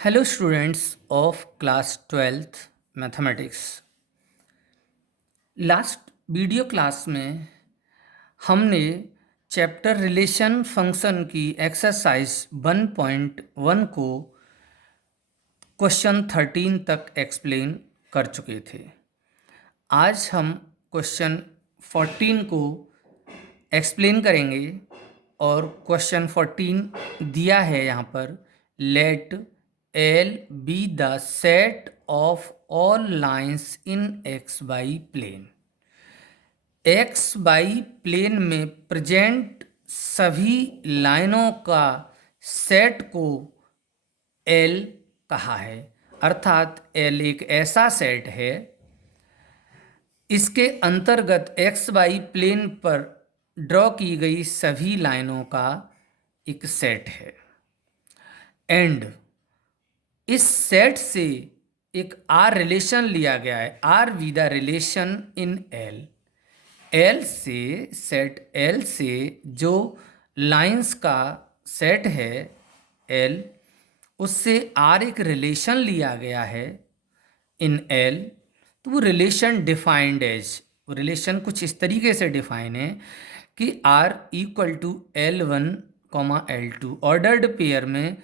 Hello students of class 12th mathematics. Last video class में हमने chapter relation function की exercise 1.1 को question 13 तक एक्सप्लेन कर चुके थे। आज हम क्वेश्चन 14 को एक्सप्लेन करेंगे और क्वेश्चन 14 दिया है यहाँ पर, let L be the set of all lines in X Y plane. X Y plane में प्रेजेंट सभी लाइनों का सेट को एल कहा है, अर्थात एल एक ऐसा सेट है, इसके अंतर्गत एक्स वाई प्लेन पर ड्रॉ की गई सभी लाइनों का एक सेट है। एंड इस सेट से एक आर रिलेशन लिया गया है, R with the relation in L. L से, सेट एल से जो लाइंस का सेट है एल, उससे आर एक रिलेशन लिया गया है इन एल। तो वो रिलेशन डिफाइंड एज, वो रिलेशन कुछ इस तरीके से डिफाइन है कि R equal to L1 comma L2। Ordered pair में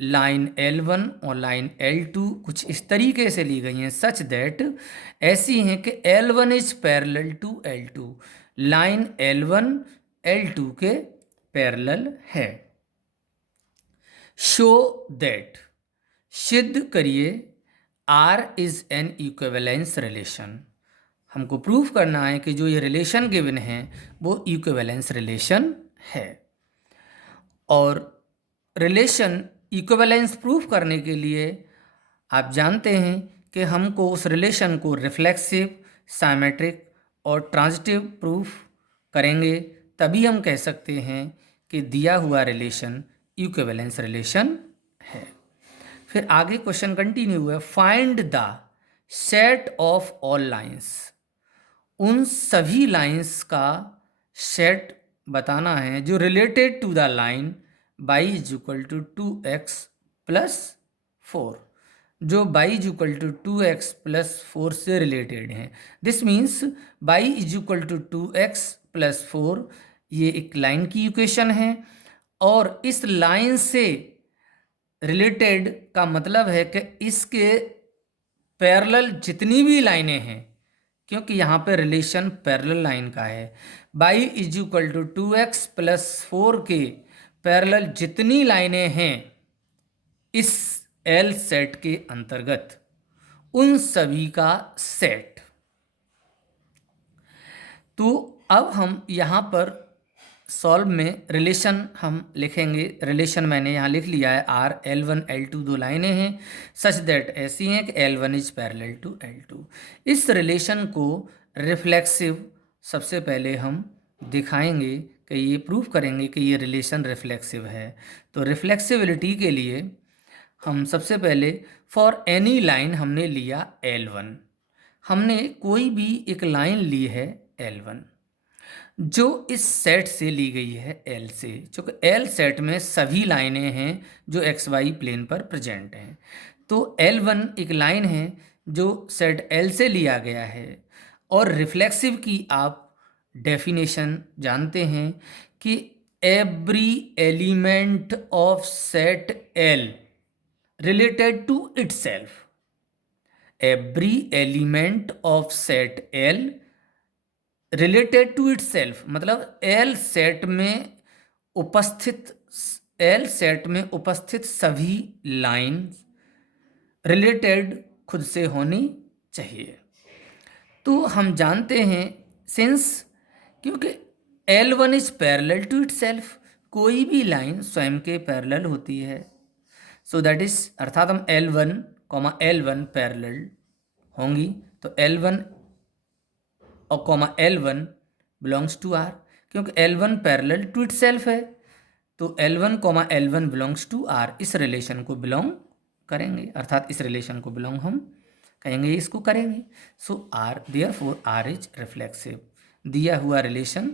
लाइन L1 और लाइन L2 कुछ इस तरीके से ली गई हैं, सच दैट ऐसी हैं कि L1 is parallel to L2, line L1 L2 के पैरेलल है। शो दैट, सिद्ध करिए, R is an equivalence relation. हमको प्रूव करना है कि जो ये रिलेशन गिवन है वो इक्विवेलेंस रिलेशन है। और रिलेशन इक्विवेलेंस प्रूफ करने के लिए आप जानते हैं कि हमको उस रिलेशन को रिफ्लेक्सिव, साइमेट्रिक और ट्रांजिटिव प्रूफ करेंगे, तभी हम कह सकते हैं कि दिया हुआ रिलेशन इक्विवेलेंस रिलेशन है। फिर आगे क्वेश्चन कंटिन्यू है, find the set of all lines. उन सभी लाइंस का सेट बताना है जो related to the line y is equal to 2x plus 4, जो y is equal to 2x plus 4 से रिलेटेड हैं। This means y is equal to 2x plus 4 ये एक लाइन की इक्वेशन है, और इस लाइन से रिलेटेड का मतलब है कि इसके पैरेलल जितनी भी लाइनें हैं, क्योंकि यहाँ पे रिलेशन पैरेलल लाइन का है, y is equal to 2x plus 4 के पैरेलल जितनी लाइनें हैं इस एल सेट के अंतर्गत, उन सभी का सेट। तो अब हम यहाँ पर सॉल्व में रिलेशन हम लिखेंगे। रिलेशन मैंने यहाँ लिख लिया है, आर L1 L2 दो लाइनें हैं, सच दैट ऐसी हैं कि L1 is parallel to L2। इस रिलेशन को रिफ्लेक्सिव सबसे पहले हम दिखाएंगे कि ये प्रूफ करेंगे कि ये रिलेशन रिफ्लेक्सिव है। तो रिफ्लेक्सिबिलिटी के लिए हम सबसे पहले फॉर एनी लाइन हमने लिया L1, हमने कोई भी एक लाइन ली है L1 जो इस सेट से ली गई है L से, चूँकि L सेट में सभी लाइनें हैं जो XY प्लेन पर प्रेजेंट हैं। तो L1 एक लाइन है जो सेट L से लिया गया है। और रिफ्लेक्सिव की आप डेफिनेशन जानते हैं कि every element of set L related to itself, every element of set L related to itself, मतलब एल सेट में उपस्थित सभी लाइन रिलेटेड खुद से होनी चाहिए। तो हम जानते हैं सिंस, क्योंकि L1 is parallel to itself, कोई भी लाइन स्वयं के पैरेलल होती है, सो दैट इज, अर्थात हम L1 पैरेलल होंगी, तो L1 और L1 बिलोंग्स टू R, क्योंकि L1 पैरेलल टू इटसेल्फ है, तो L1 L1 belongs to R, इस रिलेशन को बिलोंग करेंगे, अर्थात इस रिलेशन को बिलोंग हम कहेंगे, इसको करेंगे। सो R, therefore R is reflexive. दिया हुआ रिलेशन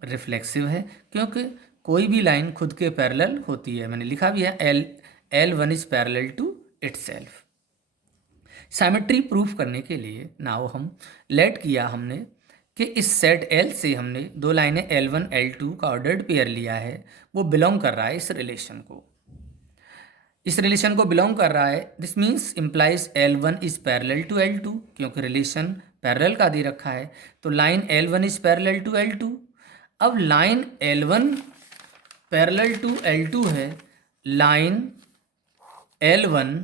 रिफ्लेक्सिव है क्योंकि कोई भी लाइन खुद के पैरेलल होती है। मैंने लिखा भी है L1 is parallel to itself. Symmetry proof करने के लिए नाउ हम लेट किया हमने कि इस सेट L से हमने दो लाइनें L1 L2 का ऑर्डर्ड पेयर लिया है, वो बिलोंग कर रहा है इस रिलेशन को, इस रिलेशन को बिलोंग कर रहा है. This means implies L1 is parallel to L2, क्योंकि रिलेशन पैरेलल का दे रखा है, तो line L1 is parallel to L2. अब line L1 parallel to L2 है, लाइन L1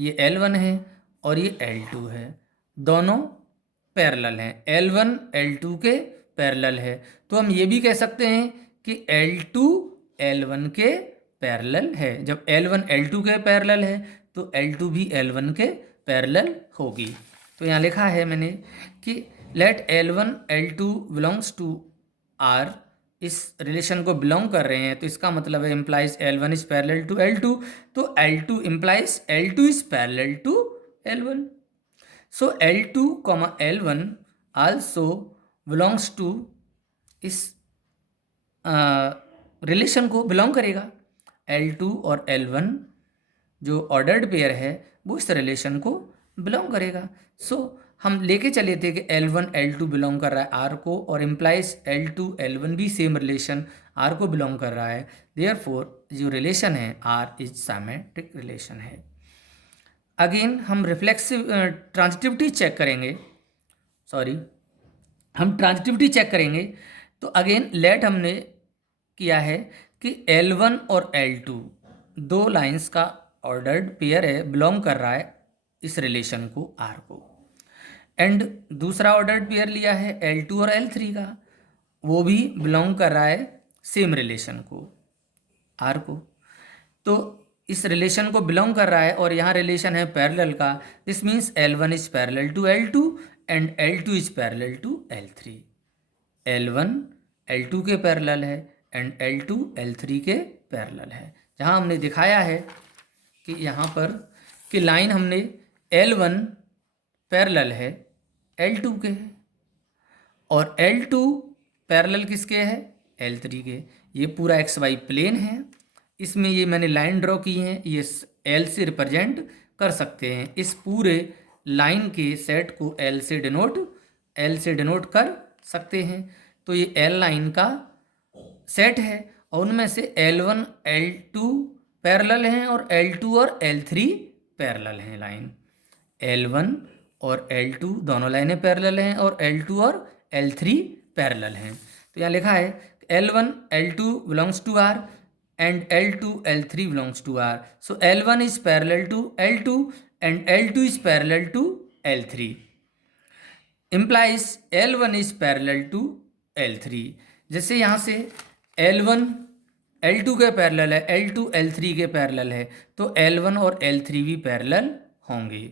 ये L1 है और ये L2 है, दोनों पैरेलल हैं, L1 L2 के पैरेलल है. तो हम ये भी कह सकते हैं कि L2 L1 के पैरेलल है. जब L1 L2 के पैरेलल है तो L2 भी L1 के पैरेलल होगी. तो यहाँ लिखा है मैंने कि let L1 L2 belongs to R, इस रिलेशन को बिलोंग कर रहे हैं, तो इसका मतलब है implies L1 is parallel to L2, तो L2 implies L2 is parallel to L1. So L2, L1 also belongs to, इस रिलेशन को बिलोंग करेगा. L2 और L1 जो ऑर्डर्ड पेयर है वो इस रिलेशन को बिलोंग करेगा. सो हम लेके चले थे कि L1 L2 बिलोंग कर रहा है R को, और इम्प्लाइज L2 L1 भी सेम रिलेशन R को बिलोंग कर रहा है. देयरफॉर जो रिलेशन है R इज सिमेट्रिक रिलेशन है. अगेन हम रिफ्लेक्सिव ट्रांजिटिविटी चेक करेंगे, हम ट्रांजिटिविटी चेक करेंगे. तो अगेन लेट हमने किया है कि L1 और L2 दो लाइंस का ऑर्डर्ड पेयर है, बिलोंग कर रहा है इस रिलेशन को R को. एंड दूसरा ऑर्डर्ड पेयर लिया है L2 और L3 का, वो भी बिलोंग कर रहा है सेम रिलेशन को R को. तो इस रिलेशन को बिलोंग कर रहा है और यहाँ रिलेशन है पैरेलल का. This means L1 is parallel to L2 and L2 is parallel to L3. L1 L2 के पैरेलल है एंड L2 L3 के पैरेलल है. जहाँ हमने दिखाया है कि यहाँ पर कि लाइन हमने L1 पैरेलल है L2 के है और L2 पैरेलल किसके है, L3 के. ये पूरा XY प्लेन है, इसमें ये मैंने लाइन ड्रॉ की है, ये L से रिप्रेजेंट कर सकते हैं. इस पूरे लाइन के सेट को L से डिनोट कर सकते हैं. तो ये L लाइन का सेट है और उनमें से L1 L2 पैरेलल हैं और L2 और L3 पैरेलल हैं. लाइन L1 और L2 दोनों लाइनें पैरेलल हैं और L2 और L3 पैरेलल हैं. तो यहाँ लिखा है L1 L2 belongs to R and L2 L3 belongs to R. So L1 is parallel to L2 and L2 is parallel to L3. Implies L1 is parallel to L3. जैसे यहाँ से L1 L2 के parallel है, L2 L3 के parallel है, तो L1 और L3 भी पैरेलल होंगे.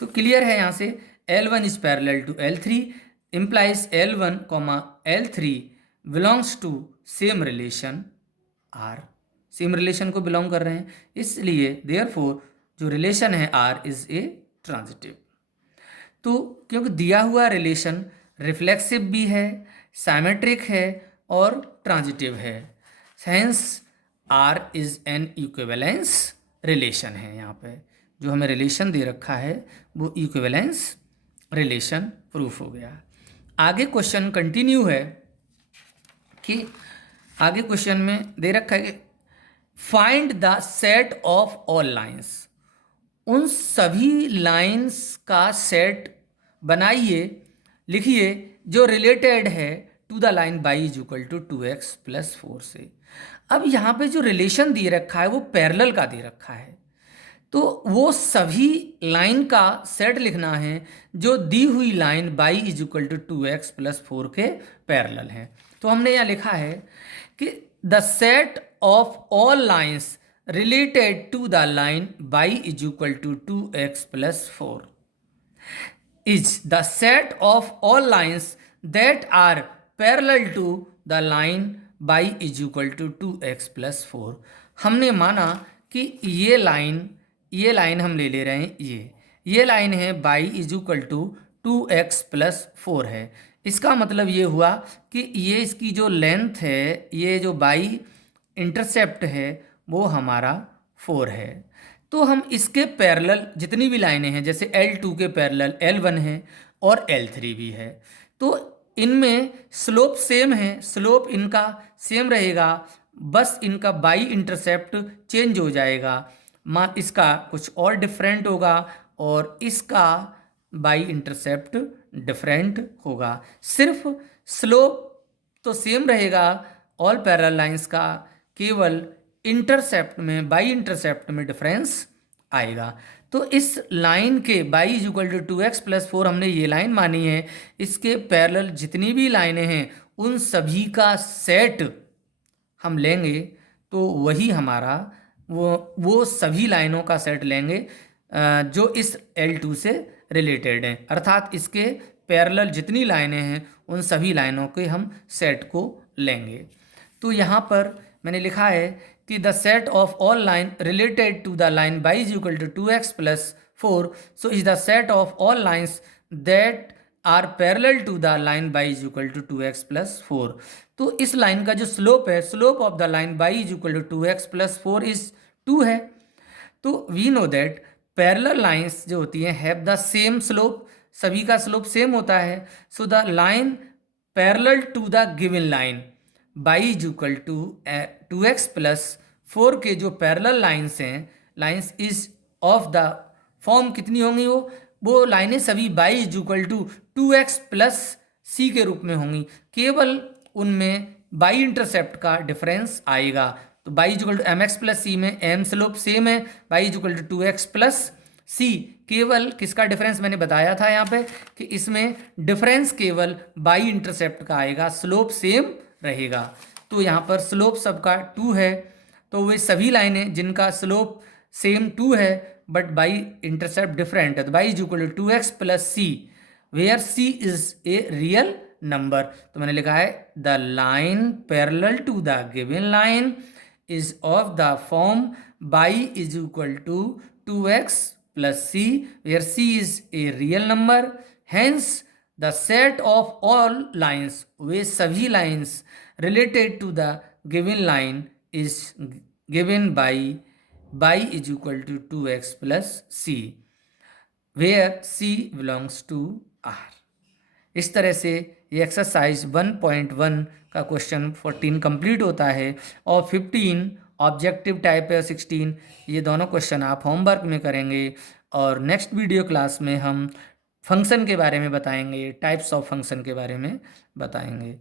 तो क्लियर है यहाँ से L1 is parallel to L3 implies L1, L3 belongs to same relation R. Same relation को बिलोंग कर रहे हैं, इसलिए देयरफॉर जो रिलेशन है R इज ए ट्रांजिटिव. तो क्योंकि दिया हुआ रिलेशन रिफ्लेक्सिव भी है, सिमेट्रिक है और ट्रांजिटिव है, hence R is an equivalence relation है. यहाँ पे जो हमें रिलेशन दे रखा है वो इक्विवेलेंस रिलेशन प्रूफ हो गया. आगे क्वेश्चन कंटिन्यू है कि आगे क्वेश्चन में दे रखा है कि find the set of all lines. उन सभी लाइंस का सेट बनाइए, लिखिए जो रिलेटेड है to the line y is equal to 2x plus 4 से. अब यहाँ पे जो रिलेशन दे रखा है वो पैरेलल का दे रखा है, तो वो सभी लाइन का सेट लिखना है जो दी हुई line y is equal to 2x plus 4 के पैरेलल है. तो हमने यहाँ लिखा है कि the set of all lines related to the line y is equal to 2x plus 4 is the set of all lines that are parallel to the line y is equal to 2x plus 4. हमने माना कि ये line हम ले रहे हैं, ये line है y is equal to 2x plus 4 है. इसका मतलब ये हुआ कि ये इसकी जो लेंथ है, ये जो y इंटरसेप्ट है वो हमारा 4 है. तो हम इसके पैरेलल जितनी भी लाइनें हैं, जैसे L2 के पैरेलल L1 है और L3 भी है, तो इनमें स्लोप सेम है, स्लोप इनका सेम रहेगा, बस इनका बाई इंटरसेप्ट चेंज हो जाएगा। इसका कुछ और डिफरेंट होगा और इसका बाई इंटरसेप्ट डिफरेंट होगा। सिर्फ स्लोप तो सेम रहेगा ऑल पैरेलल लाइंस का, केवल इंटरसेप्ट में, बाई इंटरसेप्ट में डिफरेंस आएगा। तो इस लाइन के by is equal to 2x+4 हमने ये लाइन मानी है, इसके पैरेलल जितनी भी लाइनें हैं उन सभी का सेट हम लेंगे, तो वही हमारा वो सभी लाइनों का सेट लेंगे जो इस L2 से रिलेटेड हैं, अर्थात इसके पैरेलल जितनी लाइनें हैं उन सभी लाइनों के हम सेट को लेंगे। तो यहाँ पर मैंने लिखा है कि the set of all line related to the line y is equal to 2x+4, so is the set of all lines that are parallel to the line y is equal to 2x+4। तो इस line का जो slope है, slope of the line y is equal to 2x+4 is 2 है। तो we know that parallel lines जो होती हैं हैव द सेम स्लोप, सभी का स्लोप सेम होता है। So the line parallel to the given line y is equal to 2x+4 के जो पैरेलल लाइंस हैं, lines is of the form कितनी होंगी, वो लाइनें सभी by is equal to 2x+c के रूप में होंगी, केवल उनमें बाई इंटरसेप्ट का डिफरेंस आएगा। तो y is equal to mx+c में m स्लोप सेम है, y is equal to 2x+c, केवल किसका डिफरेंस मैंने बताया था यहाँ पे कि इसमें डिफरेंस केवल बाई इंटरसेप्ट का आएगा, स्लोप सेम रहेगा। तो यहाँ पर स्लोप सबका 2 है, तो वे सभी लाइनें जिनका स्लोप सेम 2 है बट बाई इंटरसेप्ट डिफरेंट है, तो y is equal to 2x+c where c is a real number. तो मैंने लिखा है the line parallel to the given line is of the form by is equal to 2x+c where c is a real number, hence the set of all lines, वे सभी lines related to the given line is given by is equal to 2x+c where c belongs to R। इस तरह से ये exercise 1.1 का question 14 complete होता है और 15 objective type है, 16 ये दोनों क्वेश्चन आप होमवर्क में करेंगे। और नेक्स्ट वीडियो क्लास में हम फंक्शन के बारे में बताएंगे, टाइप्स ऑफ फंक्शन के बारे में बताएंगे।